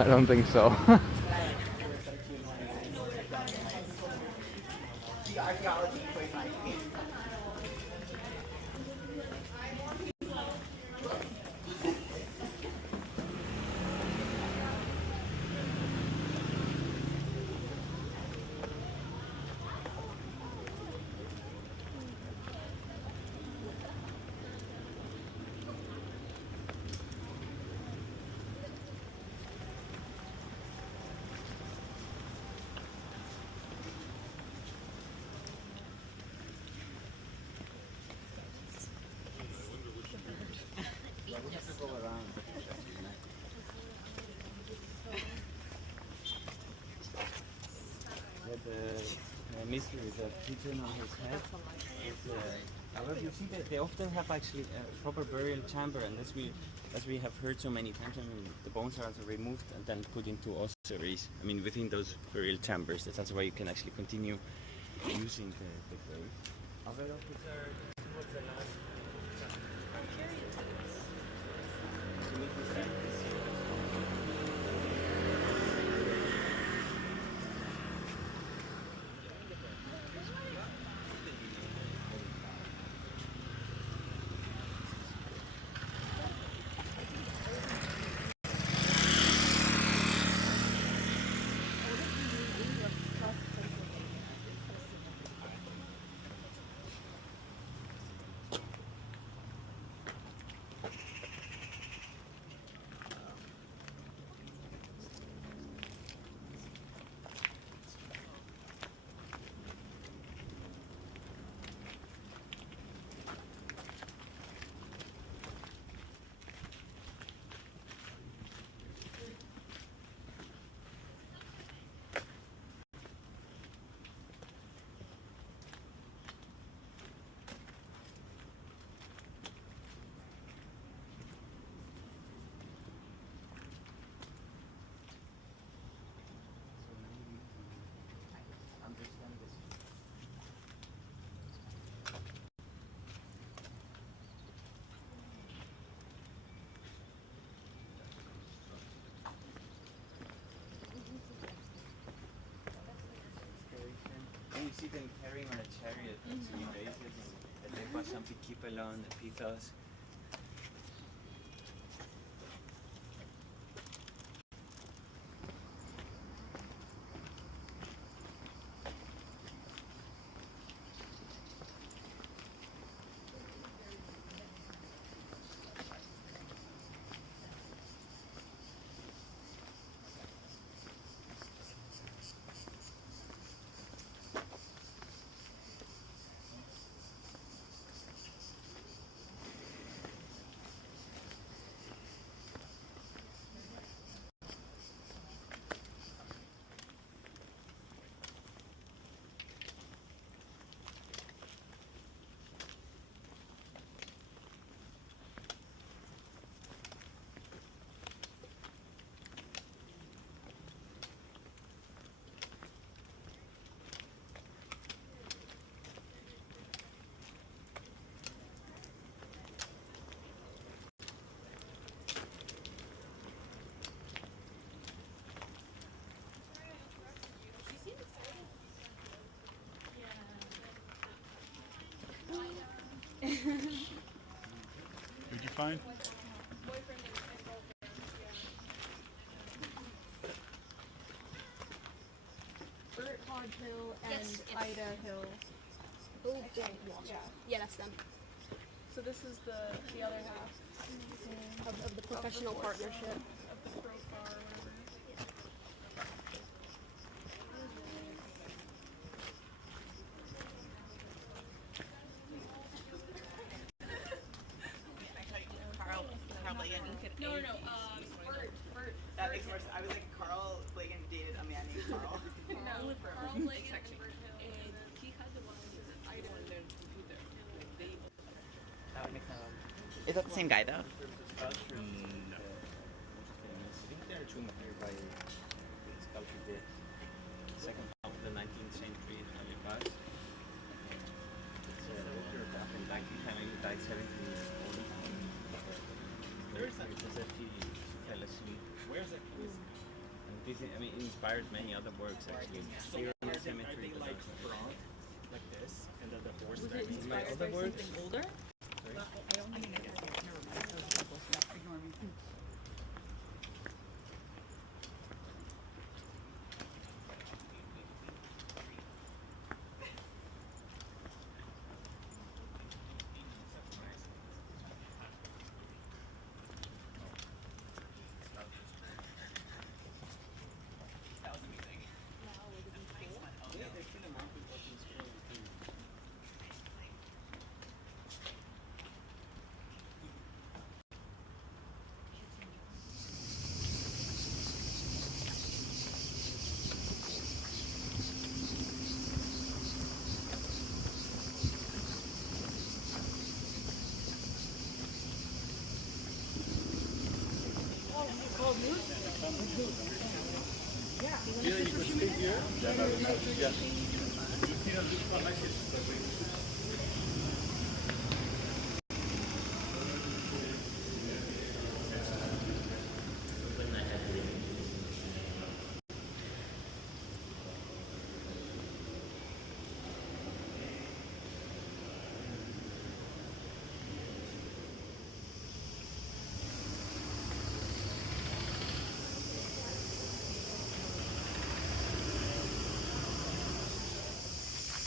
I don't think so. The mystery is a pigeon on his head. However, you see that they often have actually a proper burial chamber, and as we have heard so many times, I mean, the bones are also removed and then put into ossuaries. I mean, within those burial chambers. That's why you can actually continue using the grave. And you see them carrying on a chariot, so you raise it, and they put something keep along the pithos. What'd you find? Bert, Hodge Hill, and Ida Hill. Oh, yeah, that's them. So this is the other half of the professional partnership. Bert. That makes more sense. I was like, Carl Blegen dated a man named Carl. No, Carl Blegen and Bert Hill. And he had the one with Ida. Is that the same guy though? No. I think there are two nearby sculptures there. Second half of the 19th century, early past. It's a picture of Athens, 1910, he died 17 years old. Where is that? Because he fell asleep. Where is that? this, I mean, inspired many other works actually. Theorem, symmetry, but also front, like this, and then the horse Was that it means inspired other by words? something older?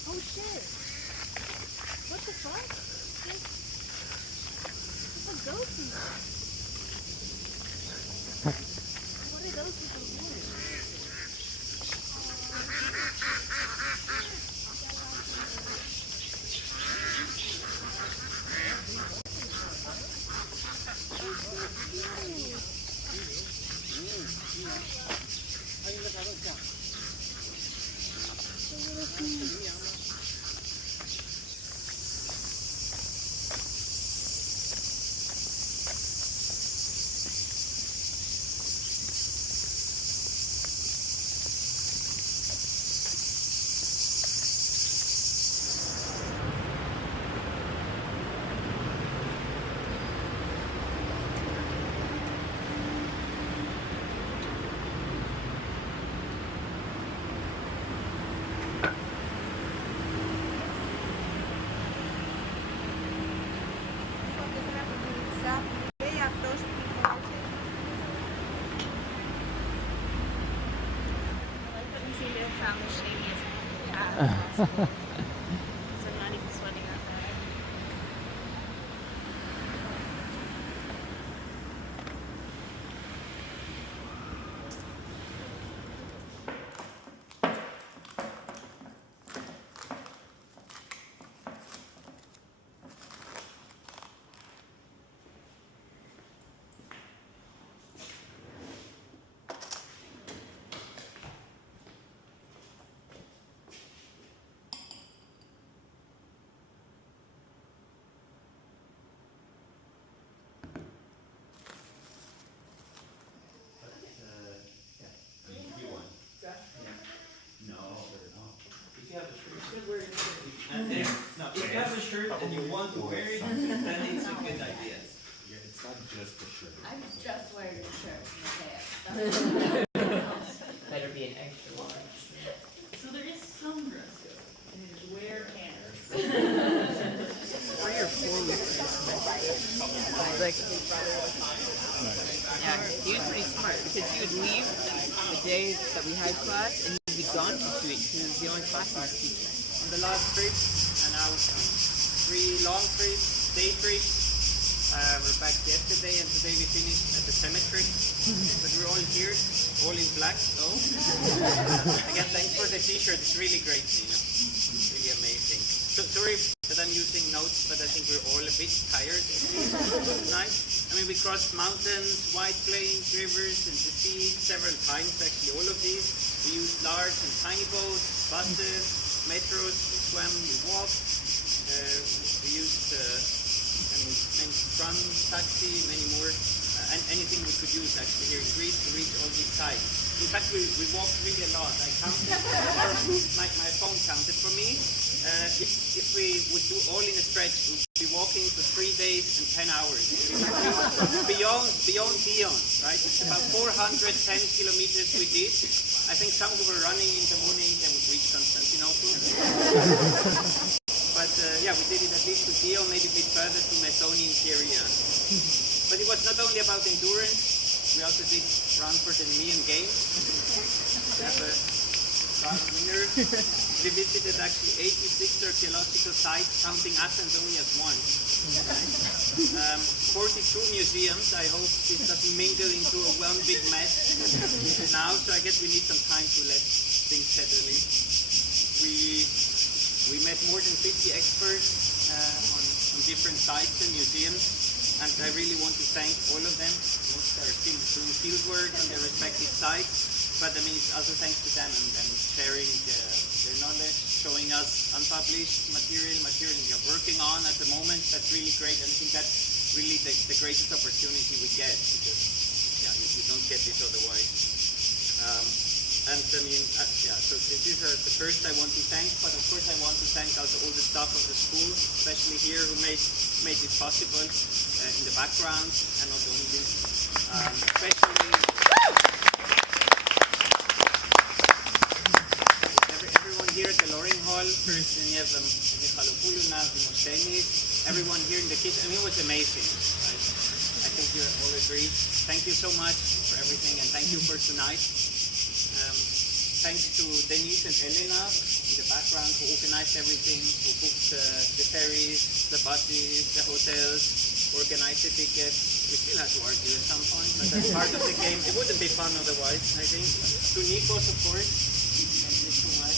Oh shit! What the fuck? It's a ghosty. What are those with the wood? So I'm not even sweating that bad. If you have a shirt and you want to wear it, then it's a good idea. Yeah, it's not just the shirt. I'm just wearing a shirt. Okay. Better be an extra large. So there is some dress code. And it is wear cares. 3 or 4 weeks. Like, yeah, he was pretty smart because he would leave the day that we had class and he'd be gone for 2 weeks. He was the only class he was teaching. On the last trip, and now 3 long trips, day trips. We're back yesterday, and today we finished at the cemetery. But we're all here, all in black, so again, thanks for the t-shirt. It's really great, It's really amazing. So sorry that I'm using notes, but I think we're all a bit tired. Tonight. I mean, we crossed mountains, wide plains, rivers, and the sea several times. Actually, all of these. We used large and tiny boats, buses, metros, we swam, we walked, we used many trams, taxi, many more, and anything we could use actually here in Greece to reach all these sites. In fact, we walked really a lot. I counted, or my phone counted for me, if we would do all in a stretch, we would be walking for 3 days and 10 hours. beyond Dion, right? It's about 410 kilometers we did. I think some who were running in the morning, they would reach Constantinople. But yeah, we did it at least to Dion, maybe a bit further to Methoni in Syria. But it was not only about endurance, we also did run for the Nemean Games. We have a proud winner. We visited actually 86 archaeological sites, counting Athens only as one. 42 museums. I hope this doesn't mingle into one big mess now, so I guess we need some time to let things settle in. We met more than 50 experts on different sites and museums, and I really want to thank all of them. Most are still doing field work on their respective sites, but I mean, it's also thanks to them and sharing their knowledge, showing us unpublished material you're working on at the moment. That's really great, and I think that's really the greatest opportunity we get, because yeah, you don't get it otherwise. And I mean, yeah, so this is the first I want to thank, but of course I want to thank also all the staff of the school, especially here, who made this possible in the background, and not only, especially everyone here at the Loring Hall. First, we have Michalopoulou now, Dimos, everyone here in the kitchen. I mean, it was amazing. I think you all agree. Thank you so much for everything, and thank you for tonight. Thanks to Denise and Elena in the background, who organized everything, who booked the ferries, the buses, the hotels, organized the tickets. We still had to argue at some point, but that's part of the game. It wouldn't be fun otherwise, I think. To Nikos, of course. Thank you so much.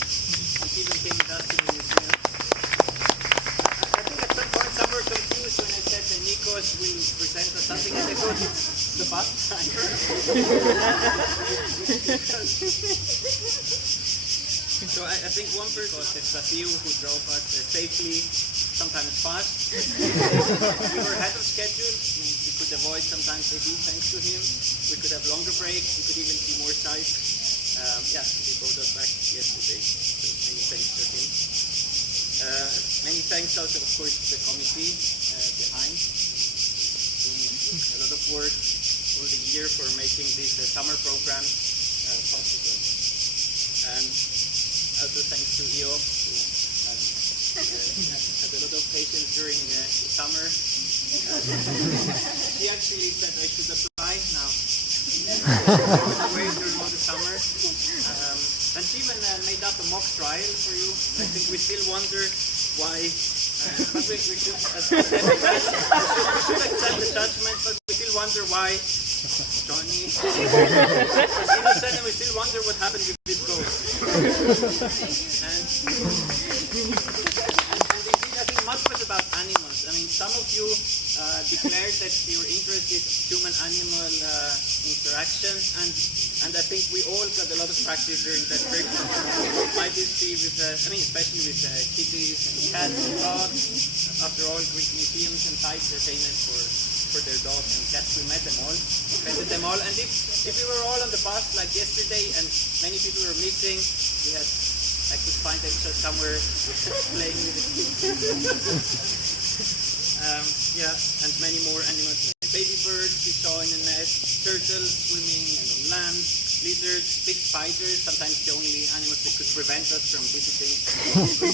And even came with us to the museum. I think at some point some were confused when I said that Nikos will present us something, and I thought it's the bus time. So I think one person was Safiu, who drove us safely, sometimes fast. We were ahead of schedule. I mean, we could avoid sometimes the heat thanks to him. We could have longer breaks. We could even see more sites. Yeah, he brought us back yesterday. So many thanks to him. Many thanks also, of course, to the committee behind. Doing a lot of work all the year for making this summer program possible. And also thanks to Io, who had a lot of patience during the summer. She actually said I should apply now. Away during all the summer. And she even made up a mock trial for you. I think we still wonder why. But we should accept the judgment, but we still wonder why. Johnny. Innocent, and we still wonder what happened with this goat. And indeed, I think much was about animals. I mean, some of you declared that your interest is human-animal interaction, and I think we all got a lot of practice during that trip. Might this be with, I mean, especially with kitties and cats and dogs. After all, Greek museums and sites are famous for their dogs and cats. We met them all, petted them all, and if we were all on the bus like yesterday and many people were missing, I could find them just somewhere playing with the kids. Yeah, and many more animals. Baby birds we saw in the nest, turtles swimming and on land, lizards, big spiders, sometimes the only animals that could prevent us from visiting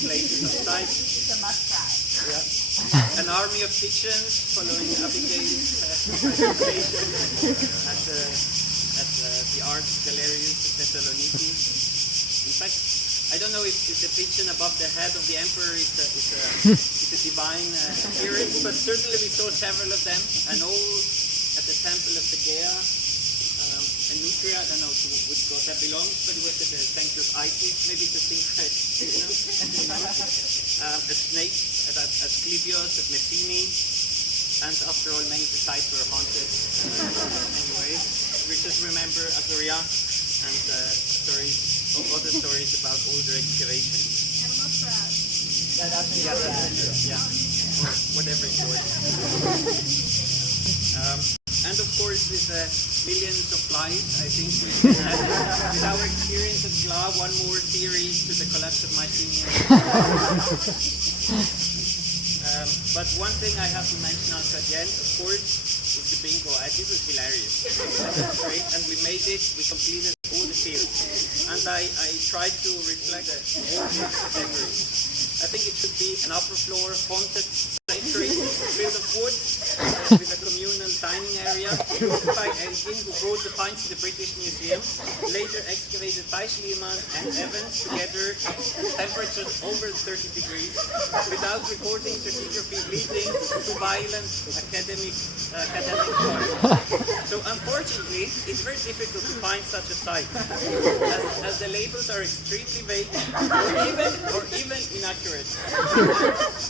places outside. It's a must try. Yeah. An army of pigeons following Abigail's presentation at the Art Galerius of Thessaloniki. In fact, I don't know if the pigeon above the head of the emperor is a divine appearance, but certainly we saw several of them, and all at the temple of the Gea. And Nutria, I don't know to which god that belongs, but it was at the sanctuary of Isis, maybe it's a synchret, a snake at Asclepios, at Messini, and after all, many of the sites were haunted. Anyway, we just remember Azoria and other stories about older excavations. And a muskrat. Yeah, or whatever it was. And of course, with millions of flies, I think we can add, with our experience at GLA, one more theory to the collapse of Mycenaean. But one thing I have to mention also at the end, of course, is the bingo. This was hilarious. That was great, and we made it. We completed all the fields, and I tried to reflect all these memories. I think it should be an upper floor haunted sanctuary filled of wood with a communal dining area built by Elgin, who brought the finds to the British Museum, later excavated by Schliemann and Evans together at temperatures over 30 degrees without recording stratigraphy leading to violent academic crime. So unfortunately, it's very difficult to find such a site as the labels are extremely vague or even inaccurate.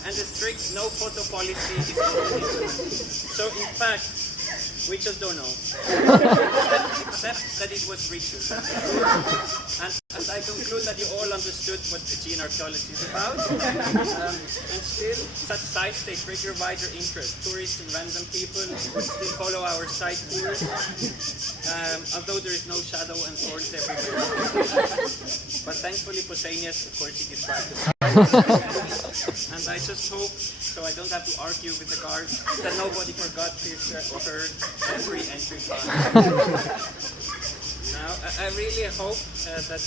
And the strict no photo policy is implemented. So in fact, we just don't know. Except that it was ritual. And as I conclude that you all understood what gene archaeology is about, and still such sites take trigger wider interest. Tourists and random people still follow our site tours, although there is no shadow and thorns everywhere. But thankfully Pausanias, of course, he described the site. And I just hope, so I don't have to argue with the guards, that nobody forgot his or her every entry pass. Now, I really hope that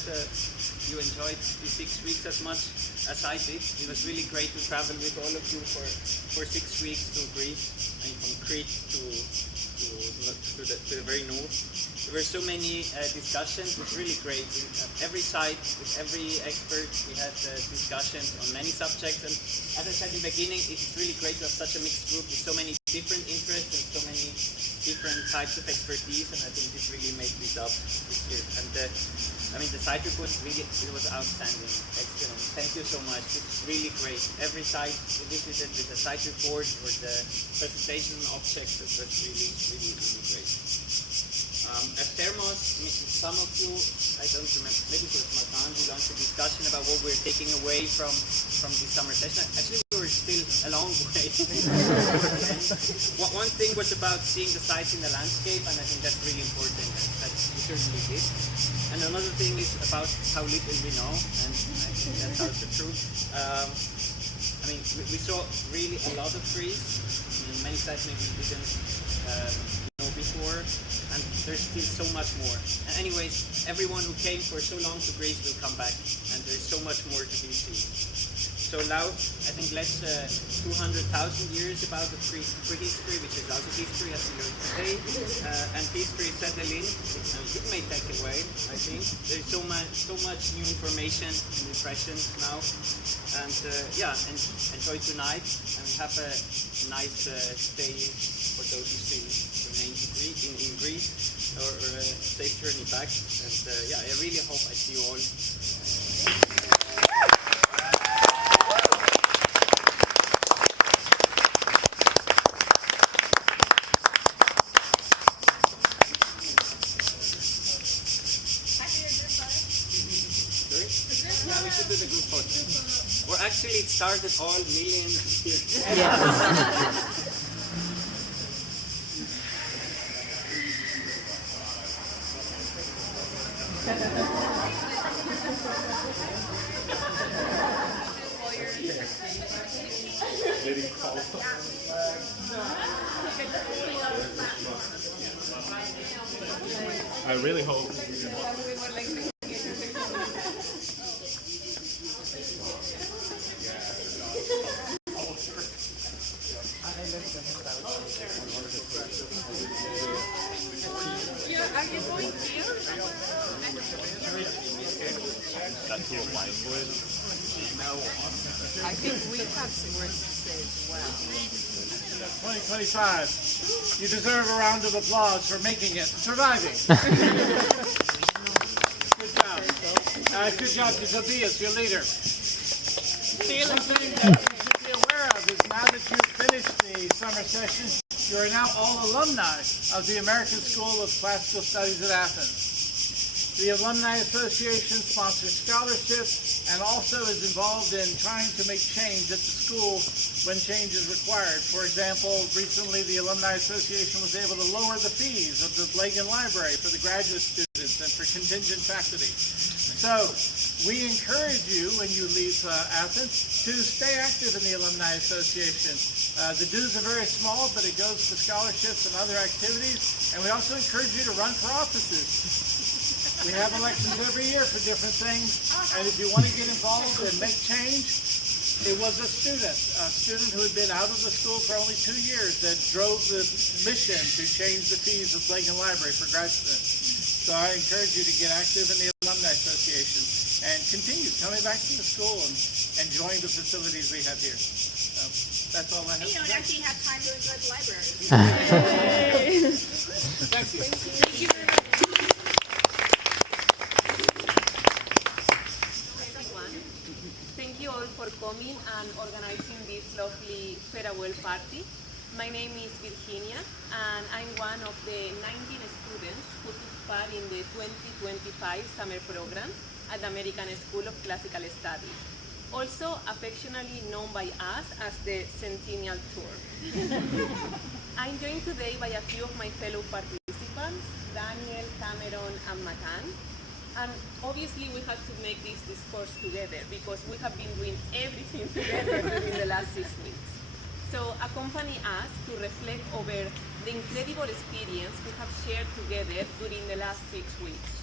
you enjoyed these 6 weeks as much as I did. It was really great to travel with all of you for 6 weeks to Greece, and from Crete to the very north. There were so many discussions. It was really great. Every site, with every expert, we had discussions on many subjects. And as I said in the beginning, it's really great to have such a mixed group with so many different interests and so many different types of expertise. And I think this really made this up this year. And I mean, the site report really, it was outstanding. Excellent. Thank you so much. It's really great. Every site we visited with the site report or the presentation on objects, it was really, really, really great. At Thermos, some of you, I don't remember, maybe it was Martin, we launched a discussion about what we're taking away from this summer session. Actually, we were still a long way. One thing was about seeing the sites in the landscape, and I think that's really important, and that we certainly did. And another thing is about how little we know, and I think that's also true. I mean, we saw really a lot of trees. Many sites maybe we didn't know before, and there's still so much more. And anyways, everyone who came for so long to Greece will come back, and there's so much more to be seen. So now, I think less 200,000 years about the prehistory, which is also history as we learned today, and history settled in. It may take away, I think. There's so much new information and impressions now. And yeah, and enjoy tonight, and have a nice stay for those who still remain in Greece, or safe journey back. And yeah, I really hope I see you all. Yeah, we should do the group photo. Or actually, it started all millions here. Yeah. I really hope. I think we have some words to say as well. 2025. You deserve a round of applause for making it, surviving. Good job. Good job to Tobias, your leader. Something that you should be aware of is now that you've finished the summer session, you are now all alumni of the American School of Classical Studies at Athens. The Alumni Association sponsors scholarships and also is involved in trying to make change at the school when change is required. For example, recently the Alumni Association was able to lower the fees of the Blegen Library for the graduate students and for contingent faculty. So we encourage you when you leave Athens to stay active in the Alumni Association. The dues are very small, but it goes to scholarships and other activities. And we also encourage you to run for offices. We have elections every year for different things, and if you want to get involved and make change, it was a student who had been out of the school for only 2 years that drove the mission to change the fees of Blegen Library for grad students. So I encourage you to get active in the Alumni Association and continue coming back to the school and enjoying the facilities we have here. So that's all I have. You don't actually have time to enjoy the library. Thank you. Thank you very much. Thank you all for coming and organizing this lovely farewell party. My name is Virginia and I'm one of the 19 students who took part in the 2025 summer program at the American School of Classical Studies, also affectionately known by us as the Centennial Tour. I'm joined today by a few of my fellow participants, Daniel, Cameron, and Matan. And obviously we had to make this course together because we have been doing everything together during the last 6 weeks. So accompany us to reflect over the incredible experience we have shared together during the last 6 weeks.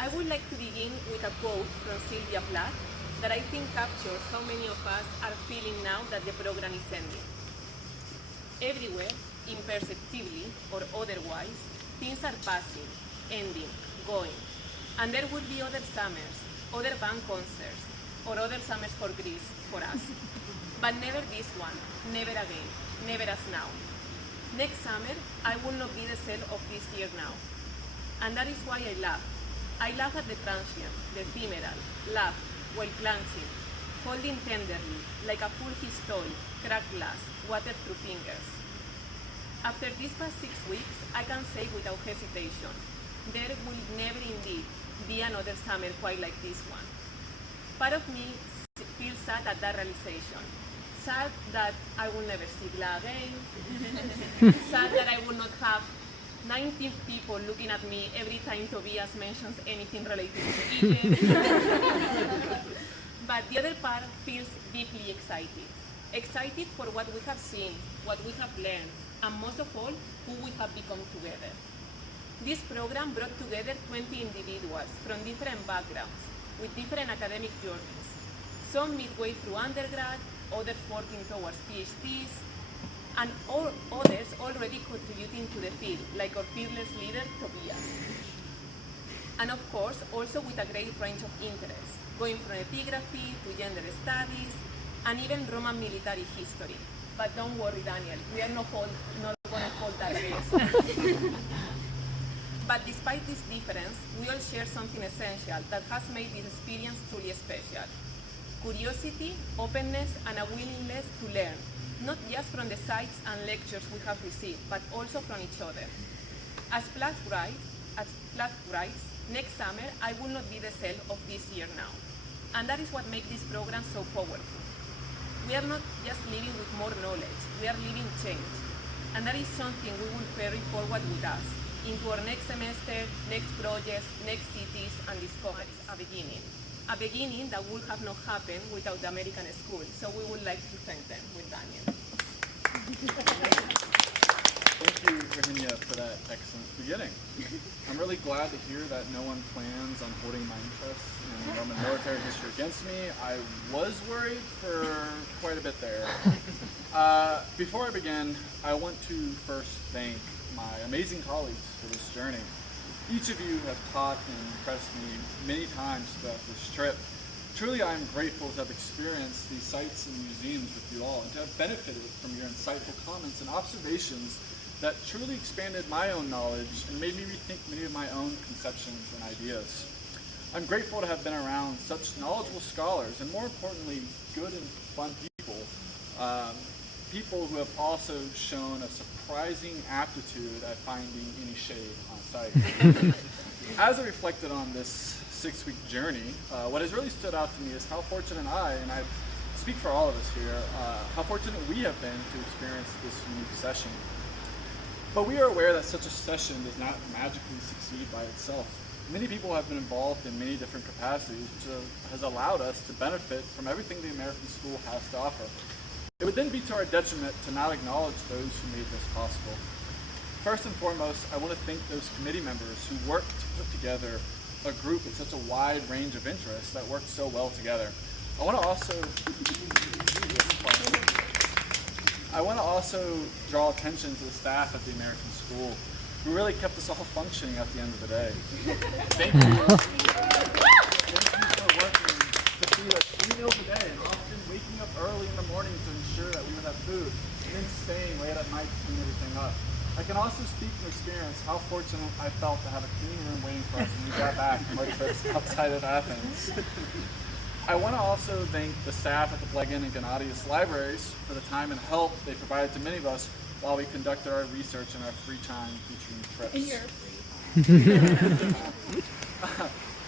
I would like to begin with a quote from Sylvia Plath that I think captures how many of us are feeling now that the program is ending. Everywhere, imperceptibly or otherwise, things are passing, ending, going. And there will be other summers, other band concerts, or other summers for Greece for us. But never this one, never again, never as now. Next summer, I will not be the self of this year now. And that is why I laugh. I laugh at the transient, the ephemeral, laugh while clenching, holding tenderly, like a full historic, cracked glass, water through fingers. After these past 6 weeks, I can say without hesitation, there will never indeed be another summer quite like this one. Part of me feels sad at that realization. Sad that I will never see Gla again. Sad that I will not have 19 people looking at me every time Tobias mentions anything related to Eden. But the other part feels deeply excited. Excited for what we have seen, what we have learned, and most of all, who we have become together. This program brought together 20 individuals from different backgrounds, with different academic journeys. Some midway through undergrad, others working towards PhDs, and all others already contributing to the field, like our fearless leader, Tobias. And of course, also with a great range of interests, going from epigraphy to gender studies, and even Roman military history. But don't worry, Daniel, we are not going to hold that race. But despite this difference, we all share something essential that has made this experience truly special. Curiosity, openness, and a willingness to learn, not just from the sites and lectures we have received, but also from each other. As Plath writes, next summer I will not be the self of this year now. And that is what makes this program so powerful. We are not just living with more knowledge, we are living change. And that is something we will carry forward with us into our next semester, next projects, next cities, and discoveries, a beginning that would have not happened without the American school. So we would like to thank them with Daniel. Thank you, Virginia, for that excellent beginning. I'm really glad to hear that no one plans on holding my interests in Roman military history against me. I was worried for quite a bit there. Before I begin, I want to first thank my amazing colleagues for this journey. Each of you have taught and impressed me many times throughout this trip. Truly, I am grateful to have experienced these sites and museums with you all and to have benefited from your insightful comments and observations that truly expanded my own knowledge and made me rethink many of my own conceptions and ideas. I'm grateful to have been around such knowledgeable scholars and, more importantly, good and fun people. People who have also shown a surprising aptitude at finding any shade on site. As I reflected on this 6-week journey, what has really stood out to me is how fortunate I speak for all of us here, how fortunate we have been to experience this unique session. But we are aware that such a session does not magically succeed by itself. Many people have been involved in many different capacities, which has allowed us to benefit from everything the American school has to offer. It would then be to our detriment to not acknowledge those who made this possible. First and foremost, I want to thank those committee members who worked to put together a group with such a wide range of interests that worked so well together. I want to also draw attention to the staff at the American school, who really kept us all functioning at the end of the day. Thank you. Thank you for working to feed us 3 meals a day, and often waking up early in the morning to ensure that we would have food, and then staying late at night to clean everything up. I can also speak from experience how fortunate I felt to have a clean room waiting for us when we got back from our trips outside of Athens. I want to also thank the staff at the Blegen and Georgoulas libraries for the time and help they provided to many of us while we conducted our research in our free time between trips. And you're free.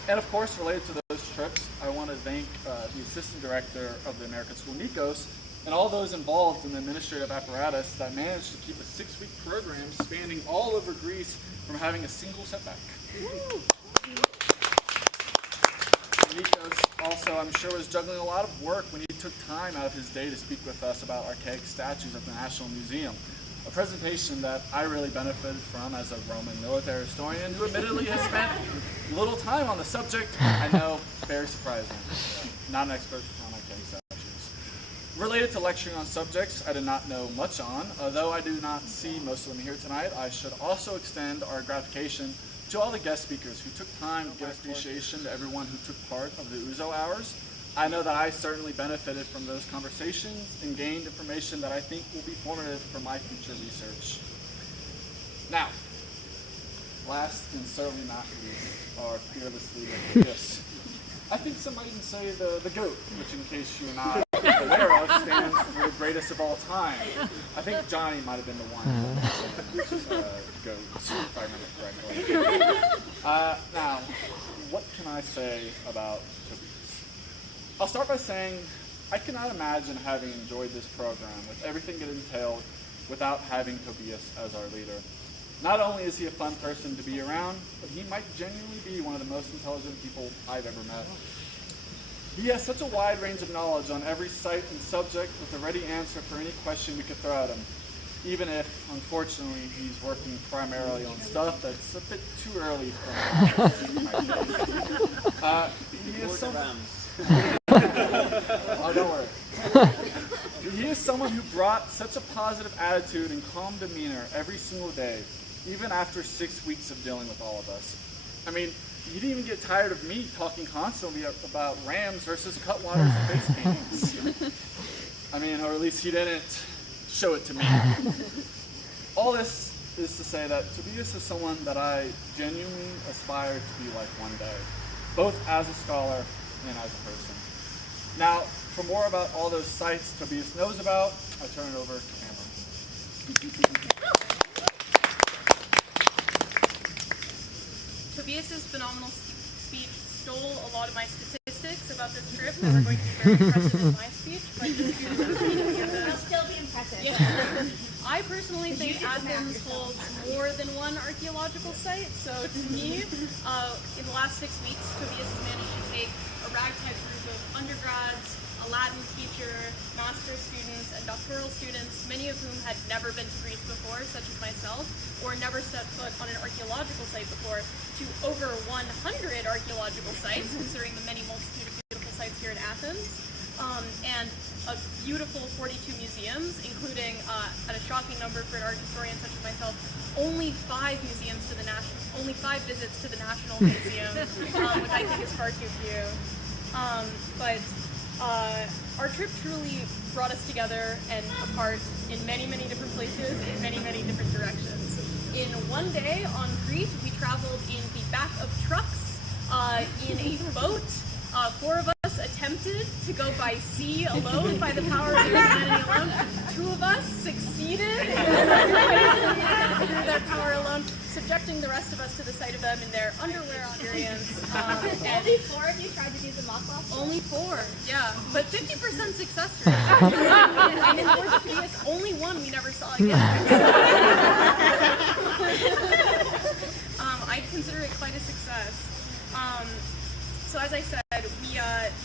And of course, related to those trips, I want to thank the assistant director of the American School, Nikos, and all those involved in the administrative apparatus that managed to keep a 6-week program spanning all over Greece from having a single setback. Nikos also, I'm sure, was juggling a lot of work when he took time out of his day to speak with us about archaic statues at the National Museum, a presentation that I really benefited from as a Roman military historian who admittedly has spent little time on the subject. I know, very surprising. Not an expert on archaic statues. Related to lecturing on subjects I did not know much on, although I do not see most of them here tonight, I should also extend our gratification to all the guest speakers who took time to give appreciation to everyone who took part of the Uzo hours. I know that I certainly benefited from those conversations and gained information that I think will be formative for my future research. Now, last and certainly not least, our fearless leader, Peiraieus. I think some might even say the GOAT, which in case you and I are aware of, stands for the greatest of all time. I think Johnny might have been the one GOAT, if I remember correctly. Now, what can I say about Tobias? I'll start by saying I cannot imagine having enjoyed this program with everything it entailed without having Tobias as our leader. Not only is he a fun person to be around, but he might genuinely be one of the most intelligent people I've ever met. He has such a wide range of knowledge on every site and subject with a ready answer for any question we could throw at him, even if, unfortunately, he's working primarily on stuff that's a bit too early for my taste. He is someone... Oh, don't worry. He is someone who brought such a positive attitude and calm demeanor every single day, even after 6 weeks of dealing with all of us. I mean, he didn't even get tired of me talking constantly about rams versus cutwaters and face paintings. I mean, or at least he didn't show it to me. All this is to say that Tobias is someone that I genuinely aspire to be like one day, both as a scholar and as a person. Now, for more about all those sites Tobias knows about, I turn it over to Amber. Tobias's phenomenal speech stole a lot of my statistics about this trip that were going to be very impressive in my speech, but just due to the speaking of It'll still be impressive. Yeah. I personally think Athens holds more than one archaeological site, so to me, in the last 6 weeks, Tobias has managed to take a ragtag group of undergrads, a Latin teacher, master's students, and doctoral students, many of whom had never been to Greece before, such as myself, or never set foot on an archaeological site before, to over 100 archaeological sites, considering the many multitude of beautiful sites here in Athens, and a beautiful 42 museums, including, at a shocking number for an art historian such as myself, only 5 visits to the National Museum, which I think is far too few. Our trip truly brought us together and apart in many, many different places, in many, many different directions. In one day on Crete, we traveled in the back of trucks, in a boat. 4 of us attempted to go by sea alone by the power of humanity alone. 2 of us succeeded by sea, that power alone. Subjected escorting the rest of us to the site of them in their underwear experience. Only 4 of you tried to do the mock loss? Only 4, yeah. But 50% success rate. And in Georgoulas, only 1 we never saw again. I'd consider it quite a success. So as I said, we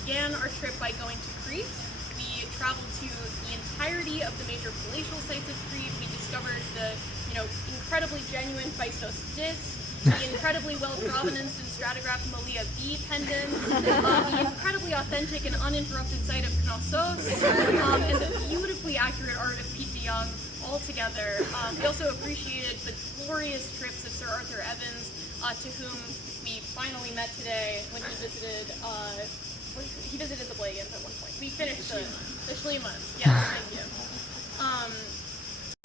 began our trip by going to Crete. We traveled to the entirety of the major palatial sites of Crete. We discovered the, incredibly genuine Phaistos disc, the incredibly well-provenanced and stratigraphed Malia B pendant, the incredibly authentic and uninterrupted site of Knossos, and the beautifully accurate art of Pete de Young all together. We also appreciated the glorious trips of Sir Arthur Evans, to whom we finally met today when he visited the Blegens at one point. We finished the Schliemans. Yes, thank you.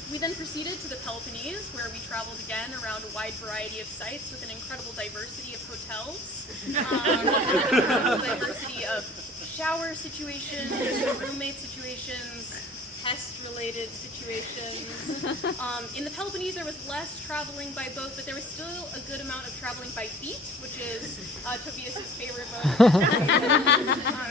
We then proceeded to the Peloponnese, where we traveled again around a wide variety of sites with an incredible diversity of hotels, diversity of shower situations, roommate situations, pest-related situations. In the Peloponnese, there was less traveling by boat, but there was still a good amount of traveling by feet, which is Tobias' favorite mode,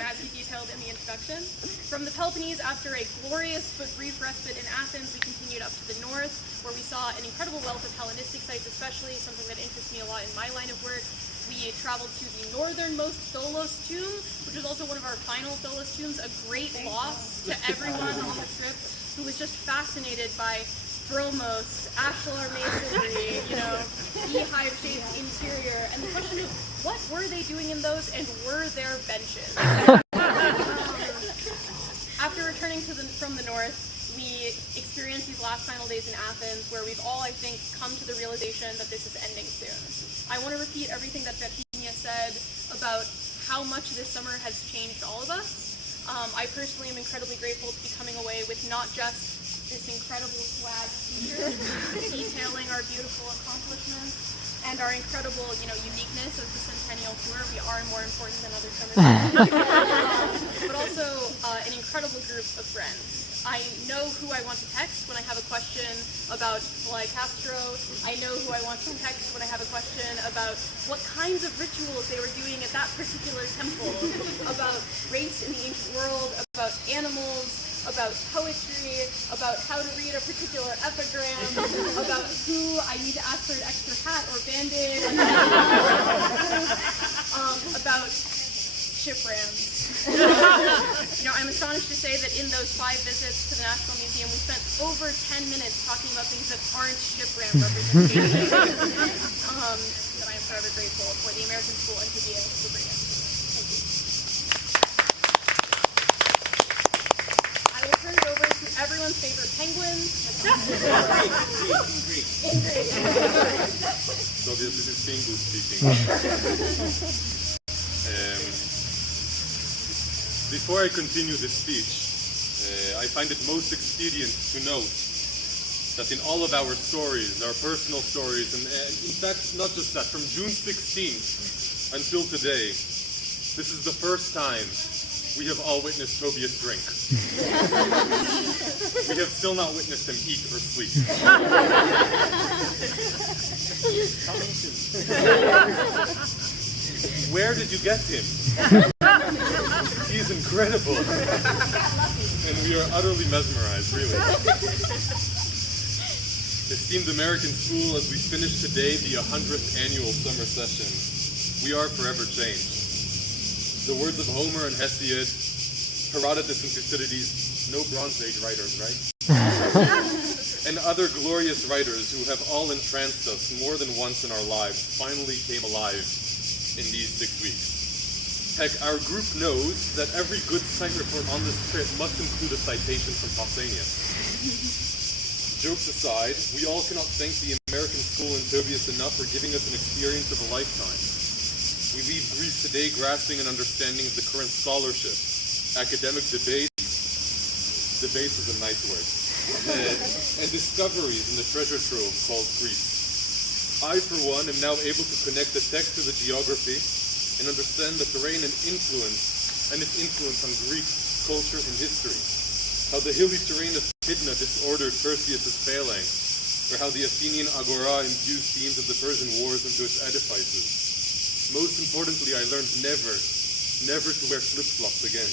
as he detailed in the introduction. From the Peloponnese, after a glorious but brief respite in Athens, we continued up to the north, where we saw an incredible wealth of Hellenistic sites, especially something that interests me a lot in my line of work. We traveled to the northernmost Tholos tomb, which is also one of our final Tholos tombs, a great loss to everyone on the trip who was just fascinated by Dromos, ashlar masonry, beehive-shaped interior, and the question is, what were they doing in those, and were there benches? After returning from the north, we experienced these last final days in Athens, where we've all, I think, come to the realization that this is ending soon. I want to repeat everything that Virginia said about how much this summer has changed all of us. I personally am incredibly grateful to be coming away with not just this incredible swag t-shirt detailing our beautiful accomplishments and our incredible, uniqueness of the Centennial Tour. We are more important than other summers, but also an incredible group of friends. I know who I want to text when I have a question about Bly Castro. I know who I want to text when I have a question about what kinds of rituals they were doing at that particular temple, about race in the ancient world, about animals, about poetry, about how to read a particular epigram, about who I need to ask for an extra hat or band-aid, about ship-rams. I'm astonished to say that in those 5 visits to the National Museum, we spent over 10 minutes talking about things that aren't ship-ram representations. That I am forever grateful for the American School and Tobias for bringing us. Thank you. I will turn it over to everyone's favorite penguin. In Greek. So this is Pingu speaking. Before I continue this speech, I find it most expedient to note that in all of our stories, our personal stories, and in fact, not just that, from June 16th until today, this is the first time we have all witnessed Tobias drink. We have still not witnessed him eat or sleep. Where did you get him? He's incredible. And we are utterly mesmerized, really. Esteemed American School, as we finish today the 100th annual summer session, we are forever changed. The words of Homer and Hesiod, Herodotus and Thucydides, no Bronze Age writers, right? And other glorious writers who have all entranced us more than once in our lives finally came alive in these 6 weeks. Heck, our group knows that every good site report on this trip must include a citation from Pausanias. Jokes aside, we all cannot thank the American School and Tobias enough for giving us an experience of a lifetime. We leave Greece today grasping an understanding of the current scholarship, academic debates is a nice word, and discoveries in the treasure trove called Greece. I, for one, am now able to connect the text to the geography and understand the terrain and influence, and its influence on Greek culture and history. How the hilly terrain of Pydna disordered Perseus' phalanx, or how the Athenian agora infused themes of the Persian wars into its edifices. Most importantly, I learned never to wear flip-flops again.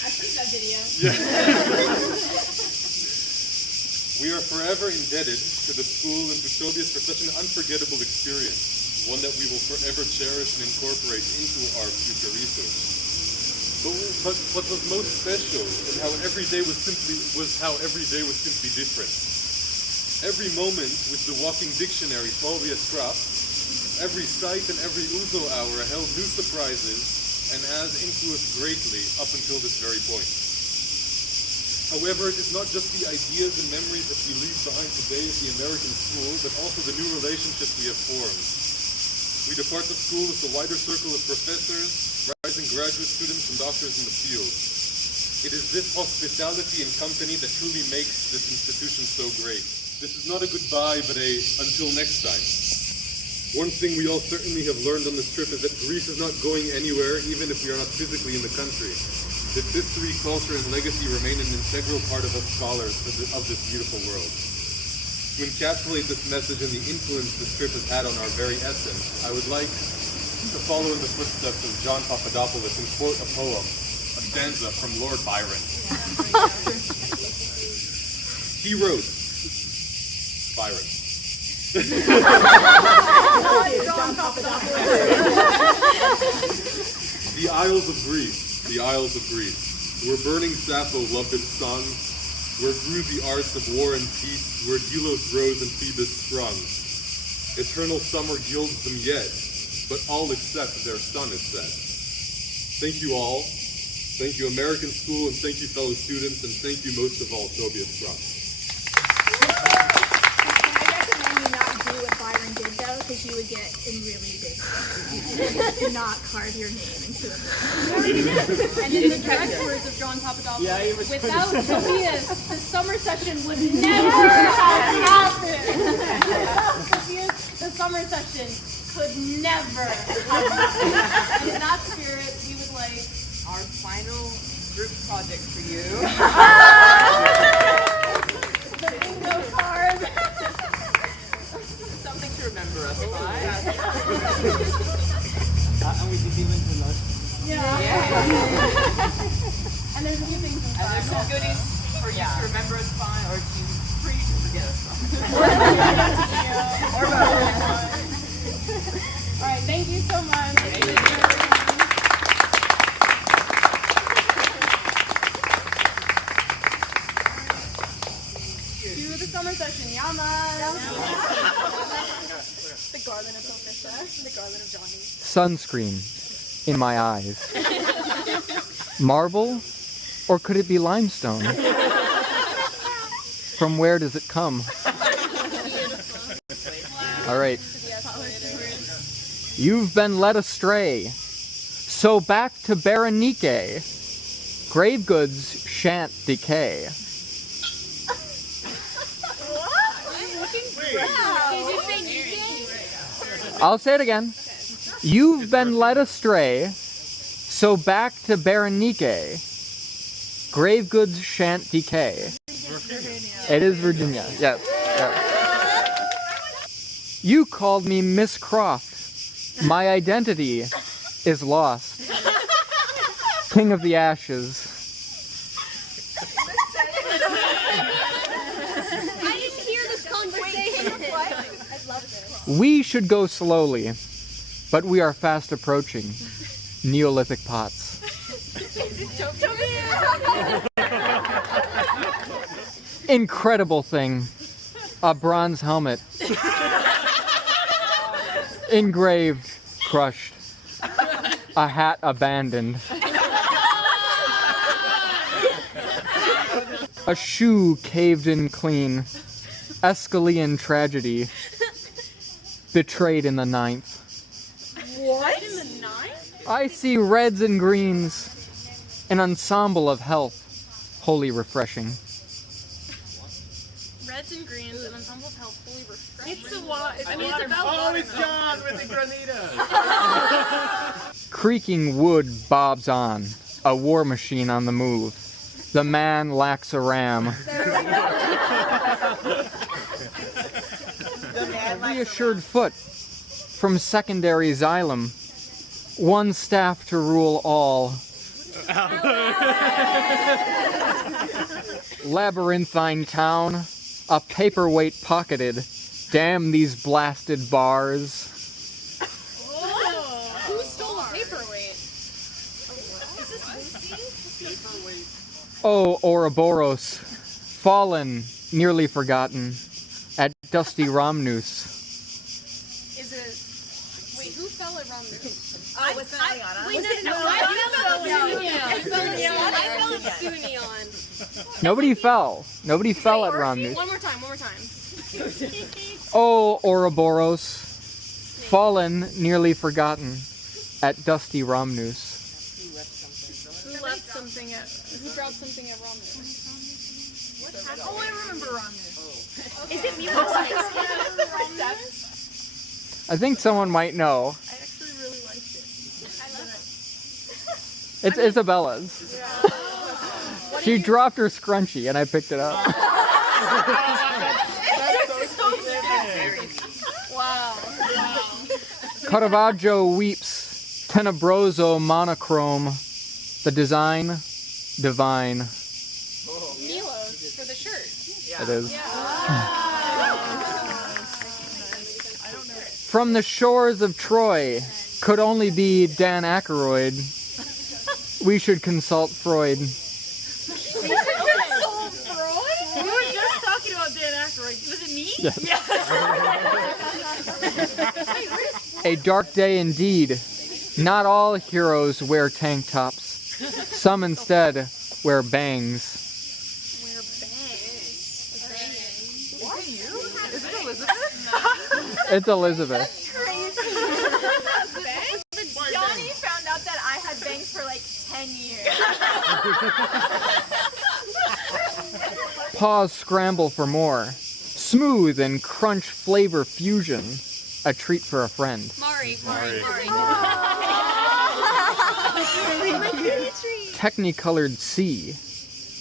I've seen that video. Yeah. We are forever indebted to the school and to Tobias for such an unforgettable experience, one that we will forever cherish and incorporate into our future research. But what was most special and how every day was simply different. Every moment with the walking dictionary, Tobias Kraft, every sight and every Uzo hour held new surprises and has influenced greatly up until this very point. However, it is not just the ideas and memories that we leave behind today at the American school, but also the new relationships we have formed. We depart the school with a wider circle of professors, rising graduate students, and doctors in the field. It is this hospitality and company that truly makes this institution so great. This is not a goodbye, but a until next time. One thing we all certainly have learned on this trip is that Greece is not going anywhere, even if we are not physically in the country. That history, culture, and legacy remain an integral part of us scholars of this beautiful world. To encapsulate this message and the influence this trip has had on our very essence, I would like to follow in the footsteps of John Papadopoulos and quote a poem, a stanza from Lord Byron. He wrote, Byron. The Isles of Greece, the Isles of Greece, where burning Sappho loved its son, where grew the arts of war and peace, where Delos rose and Phoebus sprung. Eternal summer gilds them yet, but all except their sun is set. Thank you all. Thank you American School, and thank you fellow students, and thank you most of all Tobias Kraft. I recommend you not do what Byron did though, because you would get in really big trouble. Do not carve your name into it. And in the direct words of John Papadopoulos, without Tobias, the summer session would never have happened. Without Tobias, the summer session could never have happened. And in that spirit, we would like Our final group project for you. the bingo card. Something to remember us by. And we did even to not. And there's a few things And inside. there's some goodies for you to remember us by, or to free to forget us by. Or both. All right, thank you so much. To the summer session, Yama. The garland of Sophia, the garland of Johnny. Sunscreen in my eyes. Marble? Or could it be limestone? From where does it come? All right. You've been led astray. So back to Berenike. Grave goods shan't decay. I'll say it again. You've been led astray. So back to Berenike. Grave goods shan't decay. It is Virginia. Yes. You called me Miss Croft. My identity is lost. King of the Ashes. I didn't hear this conversation. I love this. We should go slowly, but we are fast approaching Neolithic pots. Incredible thing. A bronze helmet. Engraved, crushed. A hat abandoned. A shoe caved in clean. Aeschylean tragedy. Betrayed in the 9th. What? In the 9th? I see reds and greens. An ensemble of health. Wholly refreshing. Reds and greens, an ensemble of health, fully refreshing. It's a lot. I mean, it's about Oh, water. it's John with the granitas. Creaking wood bobs on. A war machine on the move. The man lacks a ram. Reassured foot from secondary xylem. One staff to rule all. Labyrinthine town, a paperweight pocketed. Damn these blasted bars. Who stole a paperweight? Oh, Ouroboros, fallen, nearly forgotten, at dusty Romnus. Is it? Wait, who fell at Romnus? Oh, was it Liana? Wait, no, I fell at Sunion. Nobody fell. Nobody fell at Romnus. One more time. Oh, Ouroboros, fallen, nearly forgotten, at dusty Romnus. Who left something at? Who dropped something at Romnus? Oh, I remember Romnus. Is it me? I think someone might know. I actually really liked it. I love it. It's Isabella's. She dropped her scrunchie and I picked it up. Wow. Caravaggio weeps, Tenebroso monochrome, the design, divine. Niles for the shirt. It is. From the shores of Troy, could only be Dan Aykroyd. We should consult Freud. We were just talking about Dan Aykroyd. Was it me? Yes. A dark day indeed. Not all heroes wear tank tops. Some instead wear bangs. What? You? Is it Elizabeth? It's Elizabeth. Johnny found out that I had bangs for like 10 years. Paws scramble for more. Smooth and crunch flavor fusion. A treat for a friend. Mari. Technicolored C.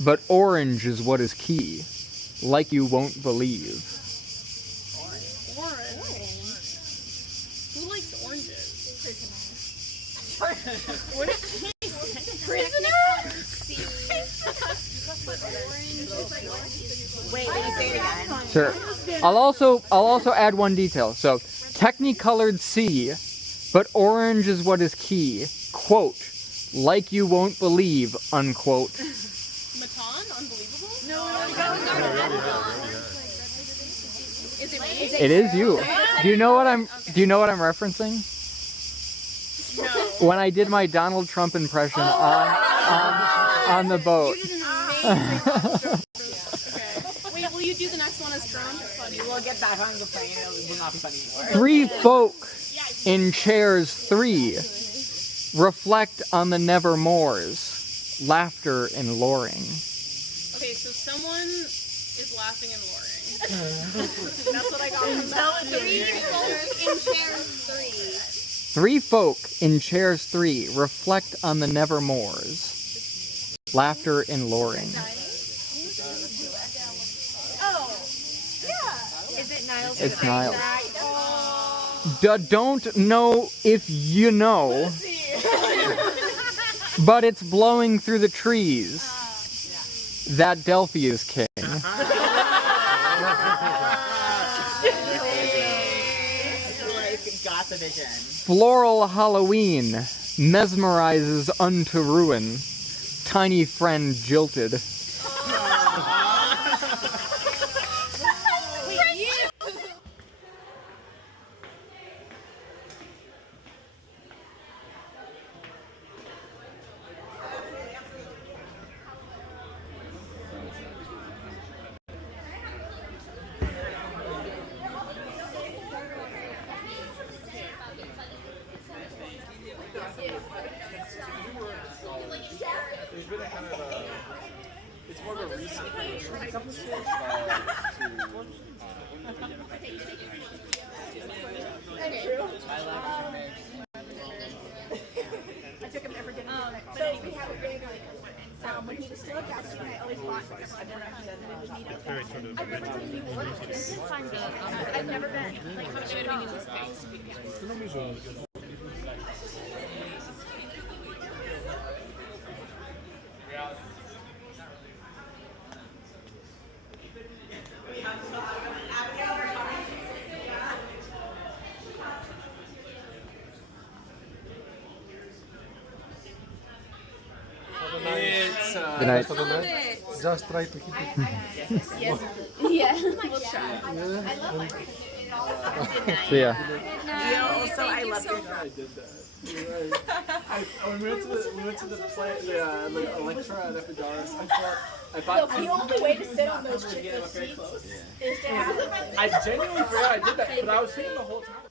But orange is what is key. Like you won't believe. Orange. Who likes oranges? What is prisoner? Wait, can you say it again? Sure. I'll also add one detail. So, technicolored C, but orange is what is key. Quote, like you won't believe, unquote. Matan? Unbelievable? No. Is it me? It is you. Do you know what I'm referencing? No. When I did my Donald Trump impression on the boat. You did an amazing joke. Okay. Wait, will you do the next one as Trump? Funny. We'll get back on the plane and it will not be funny anymore. Three folk in chairs three reflect on the nevermores, laughter and loring. Okay, so someone is laughing and loring. That's what I got from that. Three folk in chairs three reflect on the nevermores, laughter and loring. Oh, yeah. Is it Niles? It's Niles. Don't know if you know, but it's blowing through the trees. That Delphi is king. Got the vision. Floral Halloween mesmerizes unto ruin. Tiny friend jilted. It's more of a recent I took him there for dinner. So we have a big when he was still a grad student, I always bought everyone and we would meet up there. I've never been. Like, how should we in this space? Good night. Just try to keep it. Yes. Yeah, we'll try. See ya. Also, I love your I did that. When we went to the play, the Electra at Epidaurus, I thought The only way to sit on those seats is to have. I genuinely forgot I did that, but I was thinking the whole time.